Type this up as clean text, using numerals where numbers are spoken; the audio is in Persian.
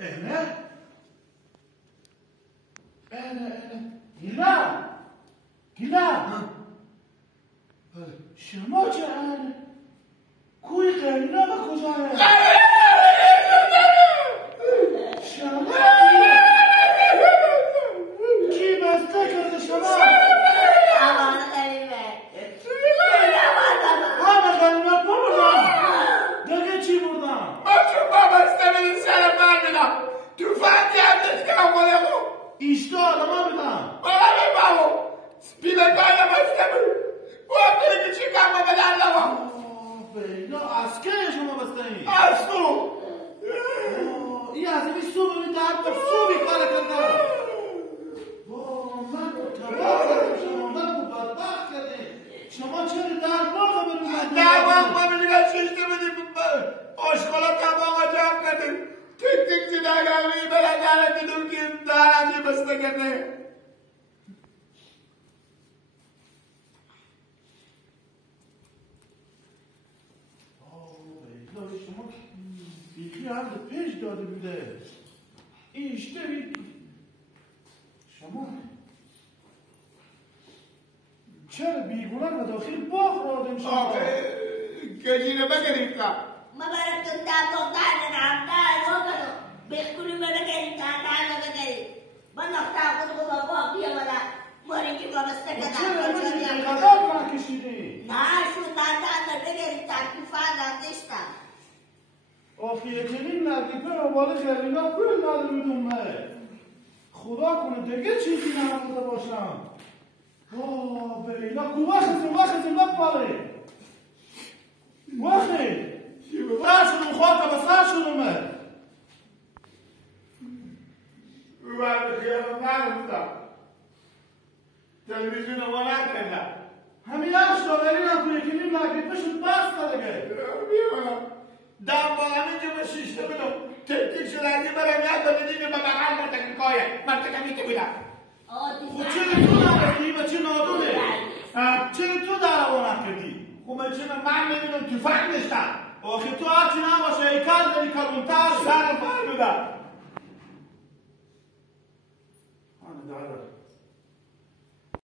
أنا لا شما چه اهله کوی قلینا به کجاه شما کی بسته کرده شما آمانه قلیمه همه قلینا بردن دیگه چی بردن ما چون با بسته بدین سر من بدم تو فهمی هم نشکم خودم ایشتا آدما بدن بالا بباو سپیلکای بسته بود وقتی که چی کم به در لبا بینا از که شما بسته این از تو این از این سو ببین در با سو بیکاره کرده من تباه کردم شما من بدبخت کردیم شما چرا در باغ برون در باغ ما بلیگه چشته بدیم آشکالا تباقا جمع کردیم تک تک چی نگمی بلا داره دیدون که دارنی بسته کرده شما بیخی هم پیش داده بوده ایشته شما چرا بیگونه به داخل باغ رادیم شما آخه کجیره بگریم که ما براتون دادم در وقت بخونی ما بگیریم در بگیریم با نقطه خود با بیا ولا مورین که با بسته چرا قدر نکشیدی نه شو در بگیریم تکلیفا نداشتم آخه چنین نردیپه رو بالا جرینا پول داده میدون من خدا کنه دیگه چیزی نمونده باشم بیلا کو وخزیم بپاره وخی سر شدم خواهد به سر شدم بعد خیالم نرفتم تلویزیون ما نکردم همین یخش داورین هم توی کنیم نردیپه شد بست دیگه بیمانم دم با همینجا به شیشته بدم تک شده ازی برم یک داده دیگه به بقیل مرتکه میته بودم خود چرا تو نرفتی و چه نادونه چرا تو دعوا نکردی خب چرا من میبینم تفنگ داشتم آخه تو هرچی نباشه ایکل داری کلونتر سر پای بودم آنه داره